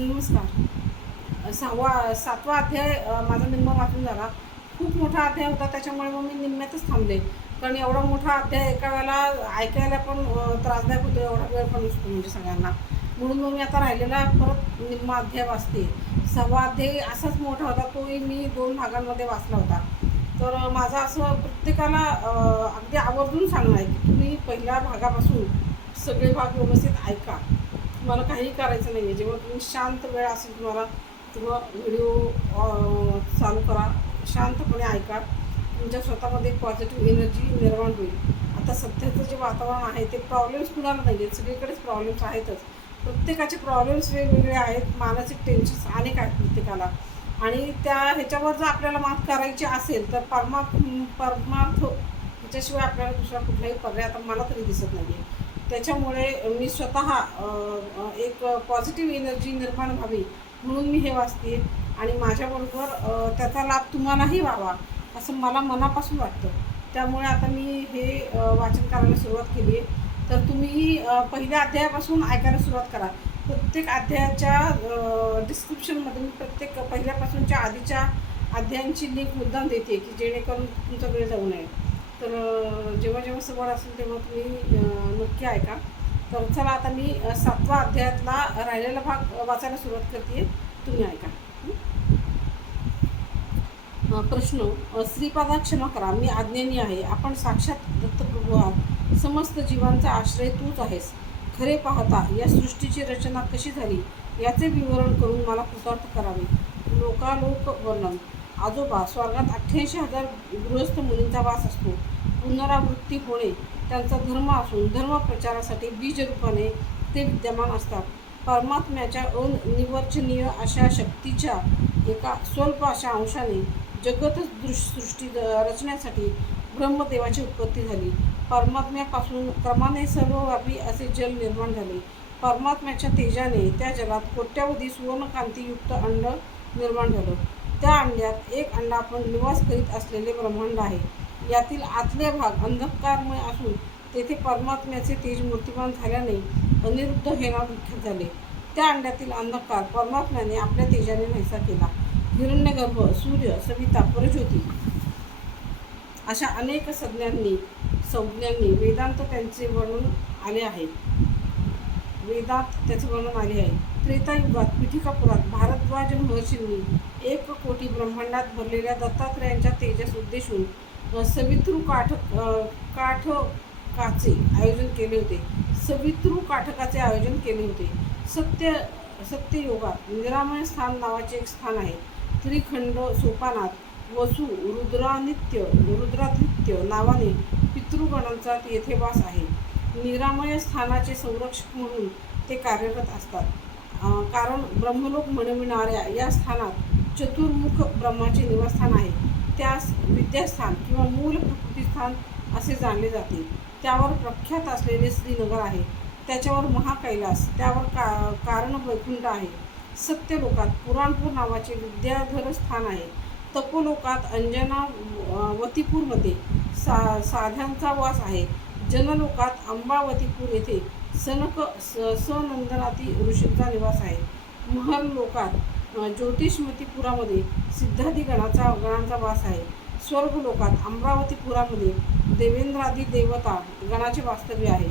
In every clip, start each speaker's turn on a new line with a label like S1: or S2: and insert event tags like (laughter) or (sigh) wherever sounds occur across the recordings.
S1: नमस्कार. सहावा सातवा अध्याय माझा निम्मा वाचून झाला. खूप मोठा अध्याय होता त्याच्यामुळे मग मी निम्म्यातच थांबले. कारण एवढा मोठा अध्याय एका वेळेला ऐकायला पण त्रासदायक होतो एवढा वेळ पण नसतो म्हणजे सगळ्यांना. म्हणून मग मी आता राहिलेला परत निम्मा अध्याय वाचते. सहावा अध्याय असाच मोठा होता तोही मी दोन भागांमध्ये वाचला होता. तर माझं असं प्रत्येकाला अगदी आवर्जून सांगणं आहे की तुम्ही पहिल्या भागापासून सगळे भाग व्यवस्थित ऐका. तुम्हाला काही करायचं नाही आहे जेव्हा तुम्ही शांत वेळ असेल तुम्हाला तेव्हा व्हिडिओ चालू करा शांतपणे ऐका. तुमच्या स्वतःमध्ये पॉझिटिव्ह एनर्जी निर्माण होईल. आता सध्याचं जे वातावरण आहे ते प्रॉब्लेम्स कुणाला नाही आहेत सगळीकडेच प्रॉब्लेम्स आहेतच. प्रत्येकाचे प्रॉब्लेम्स वेगवेगळे आहेत. मानसिक टेन्शन्स अनेक आहेत प्रत्येकाला. आणि त्या ह्याच्यावर जर आपल्याला मात करायची असेल तर परमार्थ परमार्थ ह्याच्याशिवाय आपल्याला दुसरा कुठलाही पर्याय आता मला तरी दिसत नाही आहे त्याच्यामुळे मी स्वतः एक पॉझिटिव्ह एनर्जी निर्माण व्हावी म्हणून मी हे वाचते. आणि माझ्याबरोबर त्याचा लाभ तुम्हालाही व्हावा असं मला मनापासून वाटतं. त्यामुळे आता मी हे वाचन करायला सुरुवात केली आहे. तर तुम्ही पहिल्या अध्यायापासून ऐकायला सुरुवात करा. प्रत्येक अध्यायाच्या डिस्क्रिप्शनमध्ये मी प्रत्येक पहिल्यापासूनच्या आधीच्या अध्यायांची लिंक मुद्दाम देते की जेणेकरून तुमचा वेळ जाऊ नये. तर जेव्हा जेव्हा सवाल असेल तेव्हा तुम्ही नक्की ऐका. तर चला आता मी सातवा अध्यायातला राहिलेला भाग वाचायला सुरुवात करते. तुम्ही ऐका. प्रश्न श्रीपादा क्षमा करा. मी आज्ञानी आहे. आपण साक्षात दत्तप्रभू आहात समस्त जीवांचा आश्रय तूच आहेस. खरे पाहता या सृष्टीची रचना कशी झाली? याचे विवरण करून मला कृतार्थ करावे. लोकालोक वर्णन आजोबा स्वर्गात अठ्ठ्याऐंशी हजार गृहस्थ मुलींचा वास असतो. पुनरावृत्ती होणे त्यांचा धर्म असून धर्म प्रचारासाठी बीजरूपाने ते विद्यमान असतात. परमात्म्याच्या अनिवर्चनीय अशा शक्तीच्या एका स्वल्प अशा अंशाने जगतच दृश सृष्टी रचण्यासाठी ब्रह्मदेवाची उत्पत्ती झाली. परमात्म्यापासून क्रमाने सर्वव्यापी असे जल निर्माण झाले. परमात्म्याच्या तेजाने त्या जलात कोट्यावधी सुवर्णकांतीयुक्त अंड निर्माण झालं. त्या अंड्यात एक अंडा आपण निवास करीत असलेले ब्रह्मांड आहे. यातील आतले भाग अंधकारमय असून तेथे परमात्म्याचे तेज मूर्तिमान झाल्याने अनिरुद्ध हे नाव विख्यात झाले. त्या अंड्यातील अंधकार परमात्म्याने आपल्या तेजाने नाहीसा केला. हिरण्यगर्भ सूर्य सविता परज्योती अशा अनेक संज्ञांनी संज्ञांनी वेदांत त्यांचे वर्णन आले आहे. वेदांत त्याचे वर्णन आले आहे. त्रेतायुगात पिठिकापुरात भारद्वाज महर्षींनी एक कोटी ब्रह्मांडात भरलेल्या दत्तात्रयांच्या तेजस उद्देशून सवितृ काठ काठकाचे आयोजन केले होते. सवितृ काठकाचे आयोजन केले होते. सत्य सत्ययोगात निरामय स्थान नावाचे एक स्थान आहे. त्रिखंड सोपानात वसु रुद्रानित्य रुद्रादित्य नावाने पितृगणांचा येथे वास आहे. निरामय स्थानाचे संरक्षक म्हणून ते कार्यरत असतात. कारण ब्रह्मलोक म्हणविणाऱ्या या स्थानात चतुर्मुख ब्रह्माचे निवासस्थान आहे. त्यास विद्यास्थान किंवा मूल प्रकृतीस्थान असे जाणले जाते. त्यावर प्रख्यात असलेले श्रीनगर आहे. त्याच्यावर महाकैलास त्यावर का कारण वैकुंठ आहे. सत्यलोकात पुराणपूर नावाचे विद्याधर स्थान आहे. तपोलोकात अंजना वतीपूरमध्ये सा साध्यांचा वास आहे. जनलोकात अंबावतीपूर येथे सनक स सनंदनाती ऋषींचा निवास आहे. महल लोकात ज्योतिषमतीपुरामध्ये सिद्धाधी गणाचा गणांचा वास आहे. स्वर्ग लोकात अमरावतीपुरामध्ये देवेंद्रादी देवता गणाचे वास्तव्य आहे.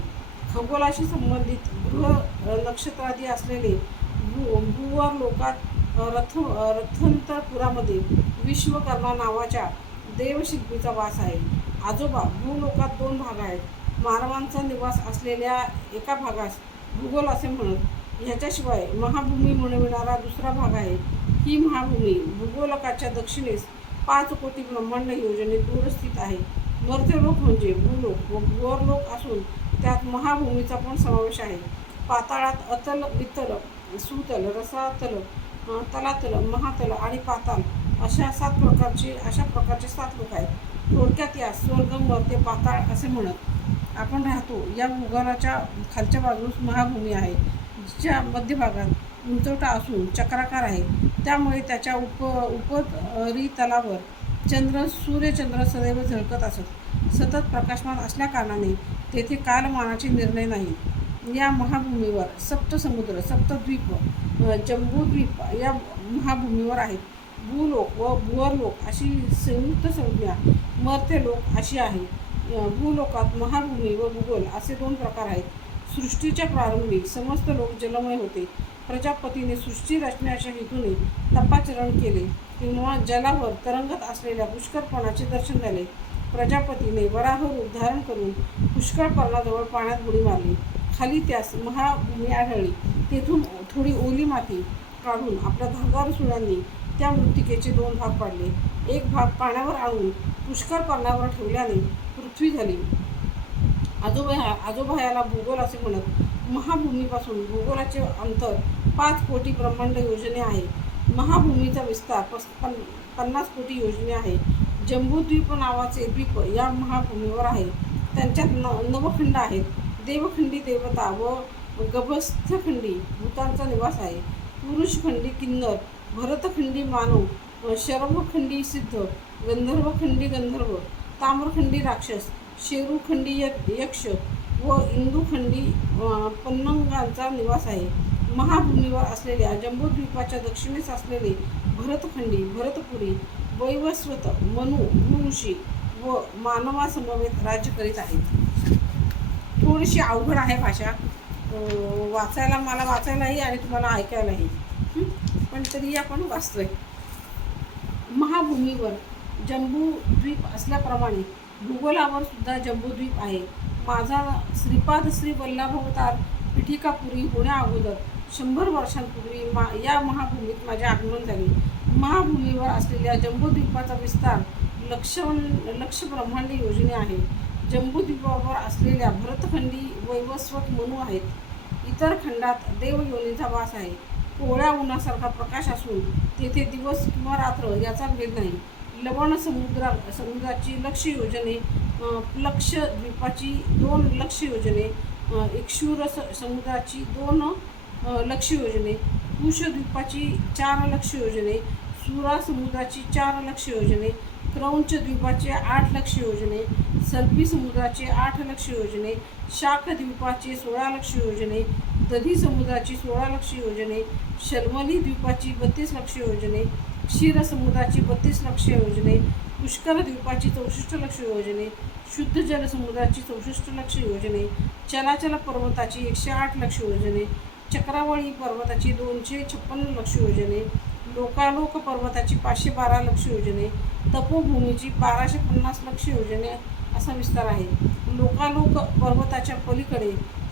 S1: खगोलाशी संबंधित गृह नक्षत्रादी असलेले भू भूवर लोकात रथ रथंतरपुरामध्ये विश्वकर्मा नावाच्या देवशिल्पीचा वास आहे. आजोबा भूलोकात दोन भाग आहेत. मानवांचा निवास असलेल्या एका भागास भूगोल असे म्हणत ह्याच्याशिवाय महाभूमी म्हणविणारा दुसरा भाग आहे. ही महाभूमी भूगोलकाच्या दक्षिणेस पाच कोटी ब्रह्मांड योजने दूर स्थित आहे. मर्त्यलोक म्हणजे भूलोक व भुवरलोक असून त्यात महाभूमीचा पण समावेश आहे. पाताळात अतल वितल सुतल रसातल तलातल महातल आणि पाताल अशा सात प्रकारचे अशा प्रकारचे सात लोक आहेत. थोडक्यात या स्वर्ग मर्त्य पाताळ असे म्हणत आपण राहतो. या भूगोलाच्या खालच्या बाजूस महाभूमी आहे. च्या मध्यभागात उंचवटा असून चक्राकार आहे त्यामुळे त्याच्या उप उपरी तलावर चंद्र सूर्यचंद्र सदैव झळकत असत. सतत प्रकाशमान असल्या कारणाने तेथे कालमानाचे निर्णय नाही. या महाभूमीवर सप्तसमुद्र सप्तद्वीप जम्बूद्वीप या महाभूमीवर आहेत. भूलोक व भुवरलोक अशी संयुक्त संज्ञा मर्त्य लोक अशी आहे. भूलोकात महाभूमी व भूगोल असे दोन प्रकार आहेत. सृष्टीच्या प्रारंभी समस्त लोक जलमय होते. प्रजापतीने सृष्टी रचण्याच्या हेतूने तपाचरण केले. तेव्हा जलावर तरंगत असलेल्या पुष्कळपणाचे दर्शन झाले. प्रजापतीने वराह रूप धारण करून पुष्कळ पर्णाजवळ पाण्यात बुडी मारली. खाली त्यास महाभूमी आढळली. तेथून थोडी ओली माती काढून आपल्या धागार सुळांनी त्या मृत्तिकेचे दोन भाग पाडले. एक भाग पाण्यावर आणून पुष्कळ पर्णावर ठेवल्याने पृथ्वी झाली. आजोबा याला भूगोल असे म्हणत महाभूमीपासून भूगोलाचे अंतर पाच कोटी ब्रह्मांड योजने आहे. महाभूमीचा विस्तार पस पन पन्नास कोटी योजने आहे. जम्बूद्वीप नावाचे द्वीप या महाभूमीवर आहे. त्यांच्यात न नवखंड आहेत. देवखंडी देवता व गभस्थखंडी भूतांचा निवास आहे. पुरुषखंडी किन्नर भरतखंडी मानव शरभखंडी सिद्ध गंधर्वखंडी गंधर्व ताम्रखंडी राक्षस शेरूखंडी य- यक्ष व इंदुखंडी पन्नंगांचा निवास आहे. महाभूमीवर असलेल्या जम्बूद्वीपाच्या दक्षिणेस असलेले भरतखंडी भरतपुरी वैवस्वत मनु मुंशी व मानवासमवेत राज्य करीत आहेत. थोडीशी अवघड आहे भाषा. वाचायला मला वाचायलाही आणि तुम्हाला ऐकायलाही. पण तरी आपण वाचतोय. महाभूमीवर जम्बूद्वीप असल्याप्रमाणे भूगोलावर सुद्धा जम्बूद्वीप आहे. माझा श्रीपाद श्री वल्लभावतार पिठिकापुरी होण्या अगोदर शंभर वर्षांपूर्वी मा या महाभूमीत माझे आगमन झाले. महाभूमीवर असलेल्या जम्बूद्वीपाचा विस्तार लक्ष लक्ष ब्रह्मांड योजने आहे. जम्बूद्वीपावर असलेल्या भरतखंडी वैवस्वत मनू आहेत. इतर खंडात देवयोनीचा वास आहे. कोवळ्या उन्हासारखा प्रकाश असून तेथे दिवस किंवा रात्र याचा भेद नाही. लवण समुद्रा समुद्राची लक्ष योजने लक्ष द्वीपाची दोन लक्ष योजने इक्षूर स- समुद्राची दोन लक्ष योजने कुश द्वीपाची चार लक्ष योजने सुरा समुद्राची चार लक्ष योजने क्रौंच द्वीपाचे आठ लक्ष योजने सर्पी समुद्राचे आठ लक्ष योजने शाख द्वीपाचे सोळा लक्ष योजने दधी समुद्राची सोळा लक्ष योजने शर्मली द्वीपाची बत्तीस लक्ष योजने क्षीर समुद्राची बत्तीस लक्ष योजने पुष्कर द्वीपाची चौसष्ट लक्ष योजने शुद्ध जलसमुद्राची चौसष्ट लक्ष योजने चलाचल पर्वताची एकशे आठ लक्ष योजने चक्रावळी पर्वताची दोनशे छप्पन्न लक्ष योजने लोकालोक पर्वताची पाचशे बारा लक्ष योजने तपोभूमीची बाराशे पन्नास लक्ष योजने असा विस्तार आहे. लोकालोक पर्वताच्या पलीकडे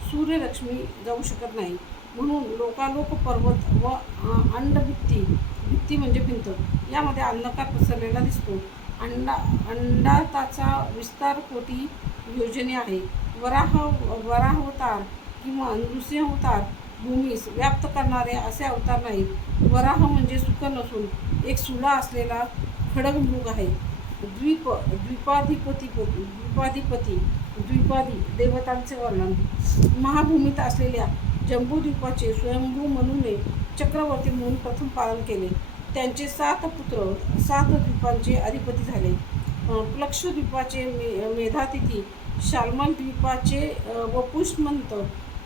S1: सूर्यलक्ष्मी जाऊ शकत नाही. म्हणून लोकालोक पर्वत व अंडभित्ती भित्ती म्हणजे भिंत. यामध्ये अंधकार पसरलेला दिसतो. अंडा अंडाताचा विस्तार कोटी योजने आहे. वराह वराहवतार किंवा नृसिंहावतार भूमीस व्याप्त करणारे असे अवतार नाहीत. वराह म्हणजे सुख नसून एक सुला असलेला खडग मृग आहे. द्वीप द्वीपाधिपती द्वीपाधिपती द्वीपादी देवतांचे वर्णन. महाभूमीत असलेल्या जम्बूद्वीपाचे स्वयंभू म्हणून चक्रवर्ती म्हणून प्रथम पालन केले. त्यांचे सात पुत्र सात द्वीपांचे अधिपती झाले. प्लक्षद्वीपाचे मे मेधातिथी शालमल द्वीपाचे व पुष्मंत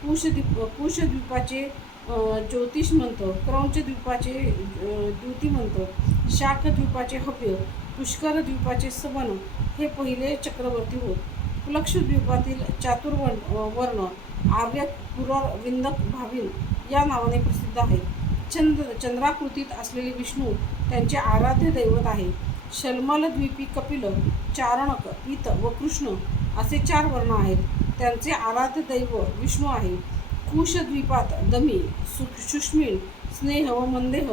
S1: कुशद्वीप कुशद्वीपाचे ज्योतिषमंत क्रौंच द्वीपाचे अं, द्युतिमंत शाख हव्य पुष्कर द्वीपाचे सबन हे पहिले चक्रवर्ती होत. लक्षद्वीपातील चातुर्वर्ण वर्ण आर्य पुरर विंदक भाविन या नावाने प्रसिद्ध आहेत. चंद्र चंद्राकृतीत असलेले विष्णू त्यांचे आराध्य दैवत आहे. शल्मलद्वीपी कपिल चारणक पीत व कृष्ण असे चार वर्ण आहेत. त्यांचे आराध्य दैव विष्णू आहे. कुशद्वीपात दमी सु सुष्मिळ स्नेह व मंदेह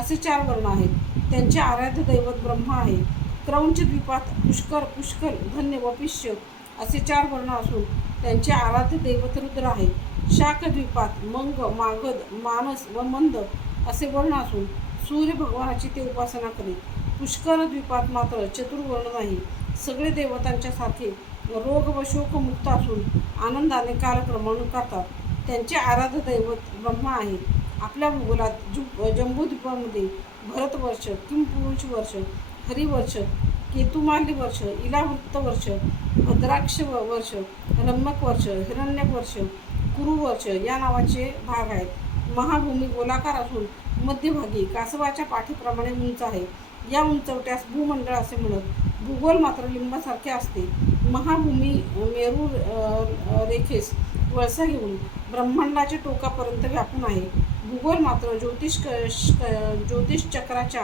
S1: असे चार वर्ण आहेत. त्यांचे आराध्य दैवत ब्रह्मा आहे. क्रौंच द्वीपात पुष्कर पुष्कर धन्य व पिष्य असे चार वर्ण असून त्यांचे आराध्य दैवत रुद्र आहे शाकद्वीपात मंग मागध मानस व मंद असे वर्ण असून सूर्य भगवानाची ते उपासना करीत. पुष्कर द्वीपात मात्र चतुर्वर्ण नाही. सगळे देवतांच्या साथी रोग व शोकमुक्त असून आनंदाने कालक्रमण करतात. त्यांचे आराध्य दैवत ब्रह्मा आहे. आपल्या भूगोलात जु जम्बूद्वीपामध्ये भरतवर्ष किंपुरुष वर्ष हरिवर्ष केतुमाल्य वर्ष इलावृत्त वर्ष भद्राक्ष वर्ष रम्मक वर्ष हिरण्यक वर्ष कुरुवर्ष या नावाचे भाग आहेत. महाभूमी गोलाकार असून मध्यभागी कासवाच्या पाठीप्रमाणे उंच आहे. या उंचवट्यास भूमंडळ असे म्हणत भूगोल मात्र लिंबासारखे असते. महाभूमी मेरू रेखेस वळसा घेऊन ब्रह्मांडाच्या टोकापर्यंत व्यापून आहे. भूगोल मात्र ज्योतिष क- ज्योतिष चक्राच्या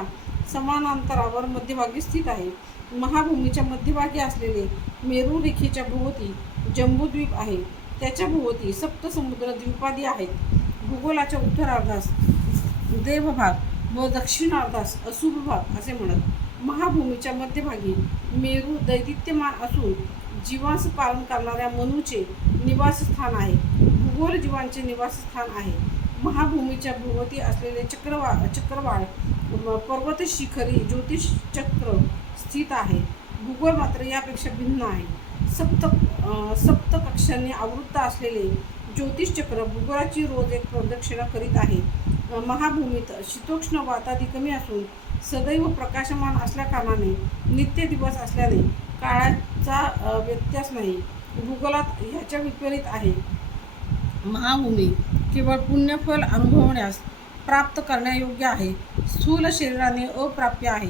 S1: समानांतरावर मध्यभागी स्थित आहे. महाभूमीच्या मध्यभागी असलेले मेरू रेखेच्या भोवती जम्बूद्वीप आहे. त्याच्या भोवती सप्तसमुद्र द्वीपादी आहेत. भूगोलाच्या उत्तरार्धास देवभाग व दक्षिणार्धास अशुभ भाग असे म्हणत. महाभूमीच्या मध्यभागी मेरू दैदित्यमान असून जीवांस पालन करणाऱ्या मनूचे निवासस्थान आहे. भूगोल जीवांचे निवासस्थान आहे. महाभूमीच्या भोवती असलेले चक्रवा चक्रवाळ पर्वत शिखरी ज्योतिष चक्र स्थित आहे. भूगोल मात्र यापेक्षा भिन्न आहे. सप्त सप्त कक्षांनी आवृत्त असलेले ज्योतिष चक्र भूगोलाची रोज एक प्रदक्षिणा करीत आहे. महाभूमीत शीतोष्ण वातादी कमी असून सदैव प्रकाशमान असल्याकारणाने नित्य दिवस असल्याने काळाचा व्यत्यास नाही. भूगोलात ह्याच्या विपरीत आहे. महाभूमी केवळ पुण्यफल अनुभवण्यास प्राप्त करण्यायोग्य आहे. स्थूल शरीराने अप्राप्य आहे.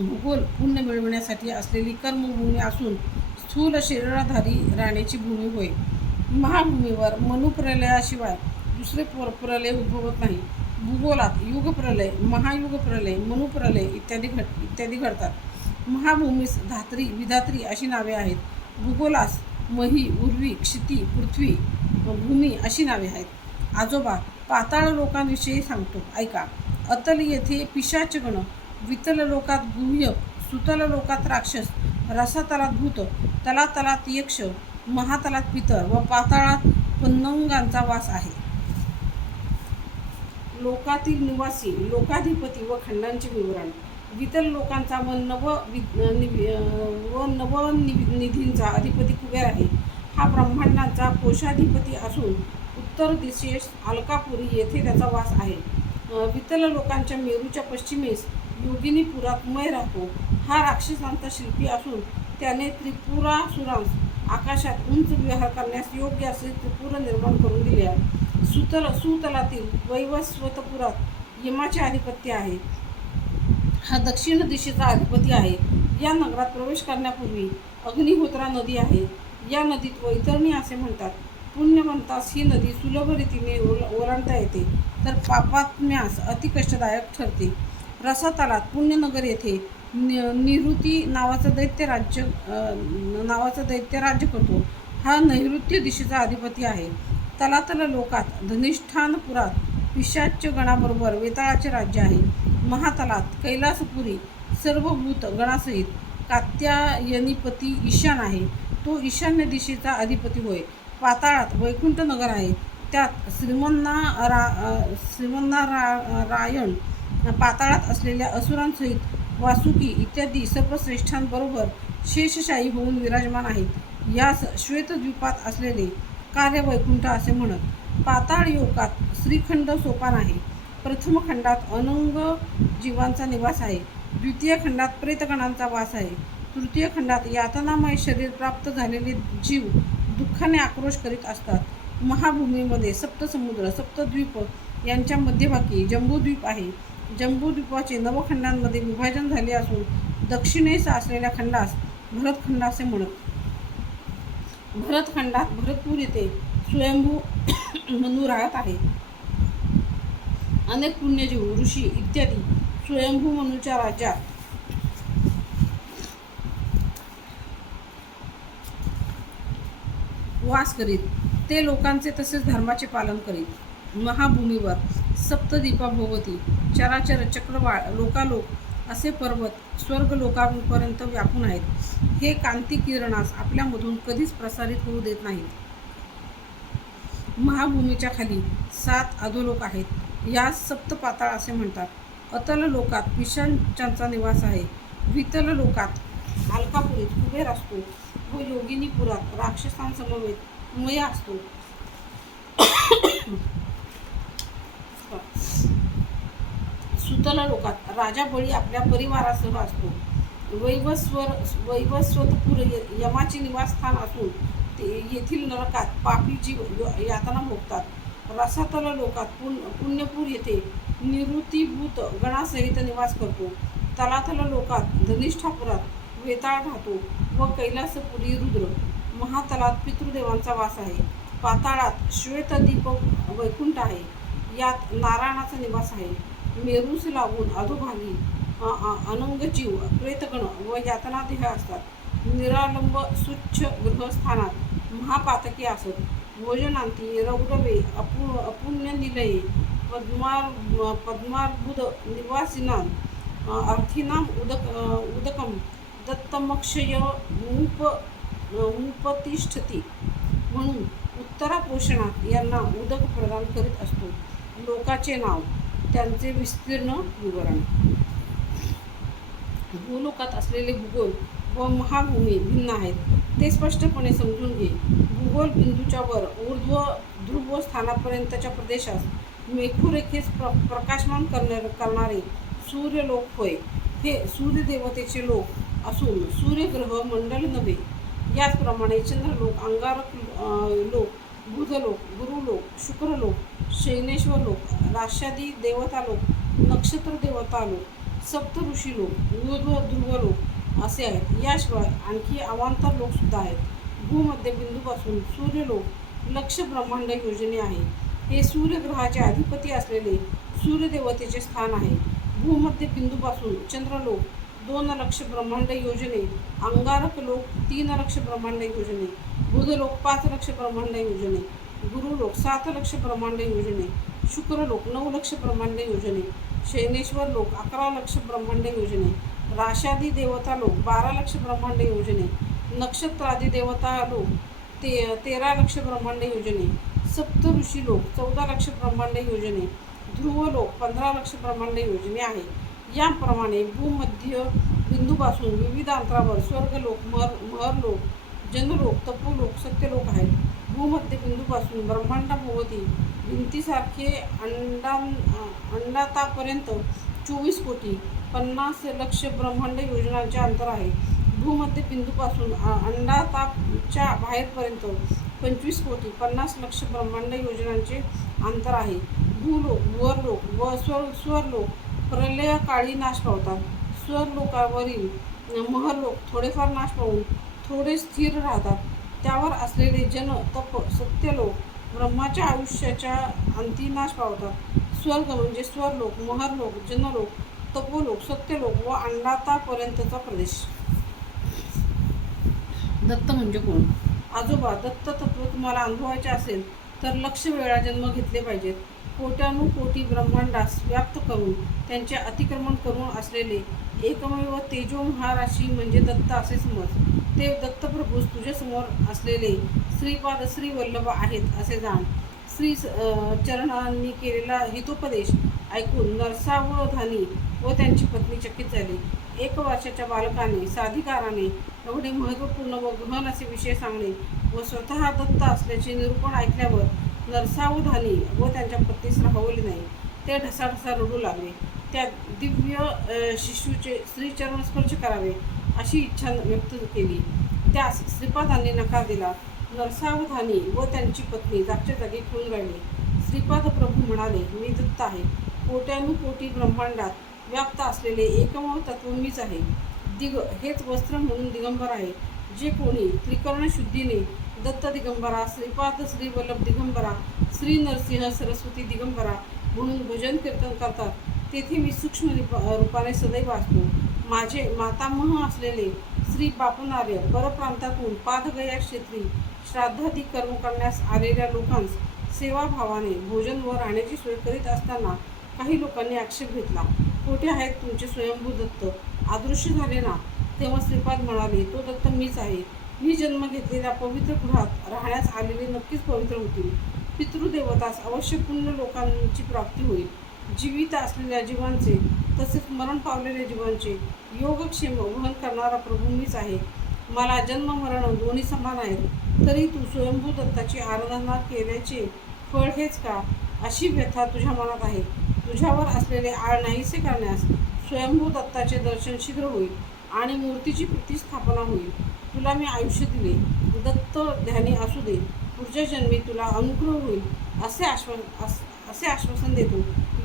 S1: भूगोल पुण्य मिळवण्यासाठी असलेली कर्मभूमी असून स्थूल शरीराधारी राहण्याची भूमी होय. महाभूमीवर मनुप्रलयाशिवाय दुसरे प्र प्रलय उद्भवत नाही. भूगोलात युगप्रलय महायुगप्रलय मनुप्रलय इत्यादी घट इत्यादी घडतात. महाभूमीस धात्री विधात्री अशी नावे आहेत. भूगोलास मही उर्वी क्षिती पृथ्वी भूमी अशी नावे आहेत. आजोबा पाताळ लोकांविषयी सांगतो. ऐका. अतल येथे पिशाचगण वितल लोकात गुह्य सुतल लोकात राक्षस रसातलात भूत तलातलात यक्ष महातलात पितर व पाताळात पन्नंगांचा वास आहे. लोकातील निवासी लोकाधिपती व खंडांचे विवरण. वितल लोकांचा व नव व निवि- निधींचा अधिपती कुबेर आहे. हा ब्रह्मांडांचा कोशाधिपती असून उत्तर दिशेस अलकापुरी येथे त्याचा वास आहे. वितल लोकांच्या मेरूच्या पश्चिमेस योगिनीपुरात मय राहतो. हा राक्षसांचा शिल्पी असून त्याने त्रिपुरासुरांस आकाशात उंच विहार करण्यास योग्य असे त्रिपुर निर्माण करून दिले आहे. सुतल सुतलातील वैवस्वतपुरात यमाचे आधिपत्य आहे. हा दक्षिण दिशेचा अधिपती आहे. या नगरात प्रवेश करण्यापूर्वी अग्निहोत्रा नदी आहे. या नदीत वैतरणी असे म्हणतात. पुण्यवंतास ही नदी सुलभ रीतीने ओल ओलांडता येते. तर पापात्म्यास अति कष्टदायक ठरते. रसातलात पुण्यनगर येथे नि निवृत्ती नावाचं दैत्य राज्य नावाचं दैत्य राज्य करतो. हा नैऋत्य दिशेचा अधिपती आहे. तलातल लोकात धनिष्ठानपुरात पिशाच्य गणाबरोबर वेताळाचे राज्य आहे. महातलात कैलासपुरी सर्वभूत गणासहित कात्यायनीपती ईशान आहे. तो ईशान्य दिशेचा अधिपती होय. पाताळात वैकुंठ नगर आहे. त्यात श्रीमन्ना रा श्रीमन्नारायण रायण पाताळात असलेल्या असुरांसहित वासुकी इत्यादी सर्वश्रेष्ठांबरोबर शेषशाही होऊन विराजमान आहेत. यास श्वेतद्वीपात असलेले कार्य वैकुंठ असे म्हणत पाताळ योगात श्रीखंड सोपान आहे. प्रथम खंडात अनंग जीवांचा निवास आहे. द्वितीय खंडात प्रेतगणांचा वास आहे. तृतीय खंडात यातनामय शरीर प्राप्त झालेले जीव दुःखाने आक्रोश करीत असतात. महाभूमीमध्ये सप्तसमुद्र सप्तद्वीप यांच्या मध्यभागी जम्बूद्वीप आहे. जम्बूद्वीपाचे नवखंडांमध्ये विभाजन झाले असून दक्षिणेस असलेल्या खंडास भरतखंड असे म्हणत भरतखंडात भरतपूर येथे स्वयंभू (coughs) मनु राहत आहे. अनेक पुण्यजीव ऋषी इत्यादी स्वयंभू मनुच्या राज्यात. वास करीत. ते लोकांचे तसेच धर्माचे पालन करीत. महाभूमीवर सप्तदीपाभोवती चराचर चक्रवा लोकालोक असे पर्वत स्वर्ग लोकांपर्यंत व्यापून आहेत. हे कांती किरणास आपल्यामधून कधीच प्रसारित होऊ देत नाहीत. महाभूमीच्या खाली सात अधोलोक आहेत. यास सप्तपाताळ असे म्हणतात. अतल लोकात पिशांचांचा निवास आहे वितल लोकात अलकापुरीत कुबेर असतो व योगिनीपुरात राक्षसांसमवेत मया असतो. सुतल लोकात राजा बळी आपल्या परिवारासह असतो. वैवस्वर वैवस्वतपूर य- यमाचे निवासस्थान असून ते येथील नरकात पापी जीव यातना भोगतात. रसातल लोकात पुण पुण्यपूर येथे निवृत्तीभूत गणासहित निवास करतो. तलातल लोकात धनिष्ठापुरात वेताळ राहतो व कैलासपुरी रुद्र. महातलात पितृदेवांचा वास आहे. पाताळात श्वेतदीप वैकुंठ आहे. यात नारायणाचा निवास आहे. मेरूस लागून अधोभागी अनंगजीव प्रेतगण व यातनादेह असतात. निरालंब स्वच्छ गृहस्थानात महापातकी असत. भोजनांती रौरवे अपु अपुण्य निलये पद्मार पद्मार्बुद निवासिनां अ, अर्थीनाम उदक उदकं उदकम दत्तमक्षय उप उपतिष्ठती म्हणून उत्तरा पोषणात यांना उदक प्रदान करीत असतो. लोकाचे नाव त्यांचे विस्तीर्ण विवरण. भूलोकात असलेले भूगोल व महाभूमी भिन्न आहेत. ते स्पष्टपणे समजून घे. भूगोल बिंदूच्या वर ऊर्ध्व ध्रुव स्थानापर्यंतच्या प्रदेशास मेघुरेखेस प्र प्रकाशमान करणार करणारे सूर्यलोक होय. हे सूर्यदेवतेचे लोक असून सूर्यग्रह मंडल नव्हे. याचप्रमाणे चंद्रलोक अंगारक लोक बुधलोक गुरुलोक शुक्रलोक शैनेश्वर लोक राशादी देवता लोक नक्षत्र देवता लोक सप्त लोक ध्रुवलोक ध्रुव लोक असे आहेत. याशिवाय आणखी अवांतर लोकसुद्धा आहेत. भूमध्य बिंदूपासून सूर्यलोक लक्ष ब्रह्मांड योजने आहे. हे सूर्यग्रहाचे अधिपती असलेले सूर्यदेवतेचे स्थान आहे. भूमध्य बिंदूपासून चंद्रलोक दोन लक्ष ब्रह्मांड योजने अंगारक लोक तीन लक्ष ब्रह्मांड योजने बुधलोक पाच लक्ष ब्रह्मांड योजने गुरुलोक सात लक्ष ब्रह्मांड योजने शुक्रलोक नऊ लक्ष ब्रह्मांड योजने शैनेश्वर लोक अकरा लक्ष ब्रह्मांड योजने राशादी देवता लोक बारा लक्ष ब्रह्मांड योजने नक्षत्रादी देवता लोक ते तेरा लक्ष ब्रह्मांड योजने सप्त ऋषी लोक चौदा लक्ष ब्रह्मांड योजने ध्रुव लोक पंधरा लक्ष ब्रह्मांड योजने आहे. याप्रमाणे भूमध्य बिंदूपासून विविध अंतरावर स्वर्गलोक महर लोक जनलोक तपोलोक सत्यलोक आहेत. भूमध्य बिंदूपासून ब्रह्मांडाभोवती भिंतीसारखे अंडा अंडातापर्यंत चोवीस कोटी पन्नास लक्ष ब्रह्मांड योजनांचे अंतर आहे. भूमध्य बिंदूपासून अंडातापच्या बाहेरपर्यंत पंचवीस कोटी पन्नास लक्ष ब्रह्मांड योजनांचे अंतर आहे. भूलोक वरलोक व स्वर स्वरलोक प्रलयकाळी नाश पावतात. स्वरलोकावरील महरलोक थोडेफार नाश पावून थोडे स्थिर राहतात. त्यावर असलेले जन तप सत्यलोक ब्रह्माच्या आयुष्याच्या अंती नाश पावतात. स्वर्ग म्हणजे स्वरलोक महरलोक जनलोक तपोलोक सत्यलोक व अंडातापर्यंतचा प्रदेश. दत्त म्हणजे कोण? आजोबा दत्त तत्व तुम्हाला अनुभवायचे असेल तर लक्ष वेळा जन्म घेतले पाहिजेत. कोट्यानुकोटी ब्रह्मांडास व्याप्त करून त्यांचे अतिक्रमण करून असलेले एकमेव तेजो महाराशी म्हणजे दत्त असे समज. ते दत्तप्रभूस तुझ्यासमोर असलेले श्रीपाद श्री वल्लभ आहेत असे जाण. श्री चरणांनी केलेला हितोपदेश ऐकून नरसावधानी व त्यांची पत्नी चकित झाली. एक वर्षाच्या बालकाने साधिकाराने एवढे महत्त्वपूर्ण व गहन असे विषय सांगणे व स्वतः दत्त असल्याचे निरूपण ऐकल्यावर नरसावधानी व त्यांच्या पत्नीस राहवले नाही. ते ढसाढसा रडू लागले. त्या दिव्य शिशूचे श्रीचरण स्पर्श करावे अशी इच्छा व्यक्त केली. त्यास श्रीपादांनी नकार दिला. नरसावधानी व त्यांची पत्नी जागच्या जागी खून राहिली श्रीपाद प्रभू म्हणाले मी दत्त आहे. कोट्यानुकोटी ब्रह्मांडात व्याप्त असलेले एकमेव तत्व मीच आहे. दिग हेच वस्त्र म्हणून दिगंबर आहे. जे कोणी त्रिकर्ण शुद्धीने दत्त दिगंबरा श्रीपाद श्री वल्लभ दिगंबरा श्री नरसिंह सरस्वती दिगंबरा म्हणून भजन कीर्तन करतात तेथे मी सूक्ष्म रूपाने सदैव असतो. माझे मातामह असलेले श्री बापनार्य परप्रांतातून पादगया क्षेत्री श्राद्धादी कर्म करण्यास आलेल्या लोकांस सेवाभावाने भोजन व राहण्याची सोय करीत असताना काही लोकांनी आक्षेप घेतला. कोठे आहेत तुमचे स्वयंभू दत्त अदृश्य झाले ना तेव्हा श्रीपाद म्हणाले तो दत्त मीच आहे. मी जन्म घेतलेल्या पवित्र गृहात राहण्यास आलेले नक्कीच पवित्र होतील. पितृदेवतास अवश्य पुण्य लोकांची प्राप्ती होईल. जीवित असलेल्या जीवांचे तसेच मरण पावलेल्या जीवांचे योगक्षेम वहन करणारा प्रभू मीच आहे. मला जन्म मरण दोन्ही समान आहेत. तरी तू स्वयंभू दत्ताची आराधना केल्याचे फळ हेच का? अशी व्यथा तुझ्या मनात आहे. तुझ्यावर असलेले आळ नाहीसे करण्यास स्वयंभू दत्ताचे दर्शन शीघ्र होईल आणि मूर्तीची प्रतिस्थापना होईल. तुला मी आयुष्य दिले दत्त ध्यानी असू दे पुढच्या जन्मी तुला अनुग्रह होईल असे आश्वा अस असे आश्वासन देतो.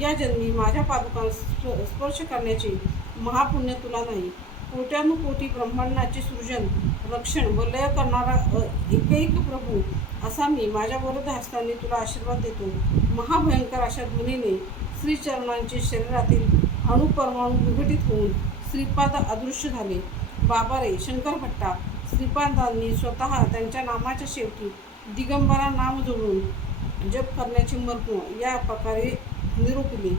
S1: या जन्मी माझ्या पादुकांस स्प- स्पर्श करण्याचे महापुण्य तुला नाही. कोट्यानुकोटी ब्रह्मांडाचे सृजन रक्षण व लय करणारा एकैक प्रभू असा मी माझ्या वरद हस्ताने तुला आशीर्वाद देतो. महाभयंकर अशा ध्वनीने श्रीचरणांचे शरीरातील अणुपरमाणू विघटित होऊन श्रीपाद अदृश्य झाले. बाबा रे शंकर भट्टा श्रीपादांनी स्वतः त्यांच्या नामाच्या शेवटी दिगंबरा नाम जोडून जप करण्याचे मर्म या प्रकारे निरोपले.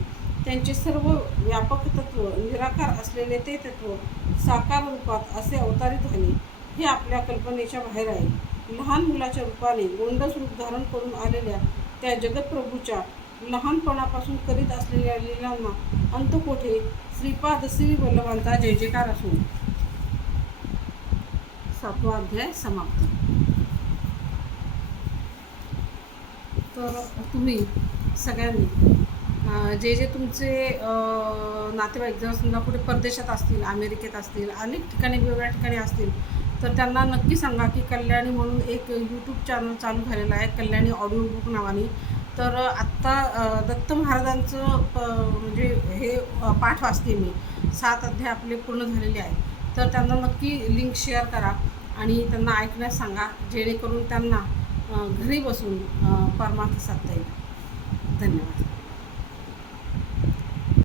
S1: त्यांचे सर्व व्यापक तत्व निराकार असलेले ते तत्व साकार रूपात असे अवतारित झाले. हे आपल्या कल्पनेच्या बाहेर आहे. लहान मुलाच्या रूपाने गोंडस रूप धारण करून आलेल्या त्या जगतप्रभूच्या लहानपणापासून करीत असलेल्या लीलांना अंतकोठे श्रीपाद श्री वल्लभांचा जय जयकार असो सातवा अध्याय समाप्त. तर तुम्ही सगळ्यांनी जे जे तुमचे नातेवाईक जर समजा कुठे परदेशात असतील अमेरिकेत असतील अनेक ठिकाणी वेगवेगळ्या ठिकाणी असतील तर त्यांना नक्की सांगा की कल्याणी म्हणून एक यूट्यूब चॅनल चालू झालेलं आहे कल्याणी ऑडिओ बुक नावाने. तर आत्ता दत्त महाराजांचं प म्हणजे हे पाठ वाचते मी. सात अध्याय आपले पूर्ण झालेले आहेत. तर त्यांना नक्की लिंक शेअर करा आणि त्यांना ऐकण्यास सांगा जेणेकरून त्यांना घरी बसून परमार्थ साधता येईल. धन्यवाद.